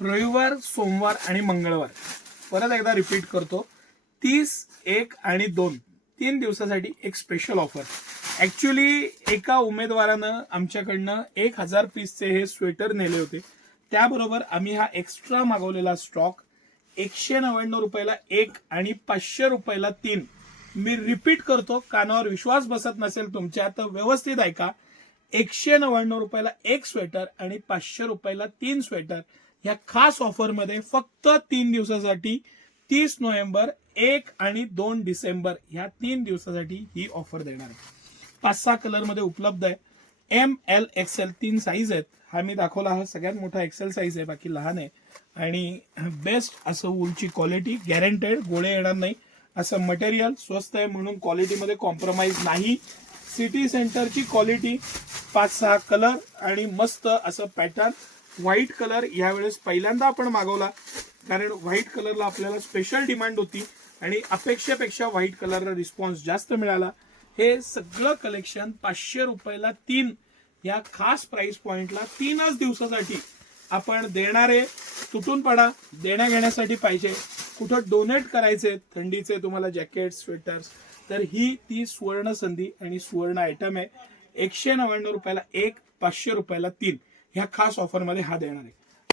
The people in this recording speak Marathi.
रविवार, सोमवार आणि मंगळवार, परत एकदा रिपीट करतो, 30, 1 आणि 2 तीन दिवसासाठी एक स्पेशल ऑफर. ऍक्च्युली एका उमेदवारानं आमच्याकडनं 1000 पीसचे हे स्वेटर नेले होते, त्याबरोबर आम्ही हा एक्स्ट्रा मागवलेला स्टॉक 199 रुपयाला 1 आणि 500 रुपयाला 3. मी रिपीट करतो, कानावर विश्वास बसत नसेल तुमच्या तर व्यवस्थित ऐका. 199 रुपयाला 1 स्वेटर आणि 500 रुपयाला 3 स्वेटर या खास ऑफरमध्ये फक्त 3 दिवसासाठी, 30 नोव्हेंबर, 1 आणि 2 डिसेंबर ह्या 3 दिवसासाठी ही ऑफर देणार आहे. 5-6 कलर मध्ये उपलब्ध आहे. ML XL 3 साईज आहेत. हा मी दाखवला हा सगळ्यात मोठा एक्सेल साईज आहे, बाकी लहान आहे. आणि बेस्ट असं वूलची क्वालिटी, गॅरंटेड, गोळे येणार नाही असं मटेरियल, स्वस्त आहे म्हणून क्वालिटीमध्ये कॉम्प्रोमाइज नाही. सिटी सेंटरची क्वालिटी, 5-6 कलर आणि मस्त असं पॅटर्न. व्हाईट कलर यावेळेस पहिल्यांदा आपण मागवला, कारण व्हाईट कलरला आपल्याला स्पेशल डिमांड होती आणि अपेक्षेपेक्षा व्हाईट कलरला रिस्पॉन्स जास्त मिळाला. हे सगळं कलेक्शन 500 रुपयाला 3 या खास प्राइस पॉइंटला 3च दिवसासाठी आपण देणारे. तुटून पडा, देण्या घेण्यासाठी पाहिजे, कुठं डोनेट करायचे थंडीचे तुम्हाला जॅकेट, स्वेटर्स, तर ही ती सुवर्ण संधी आणि सुवर्ण आयटम आहे. 199 रुपयाला 1, 500 रुपयाला 3 ह्या खास ऑफरमध्ये हा देणार आहे.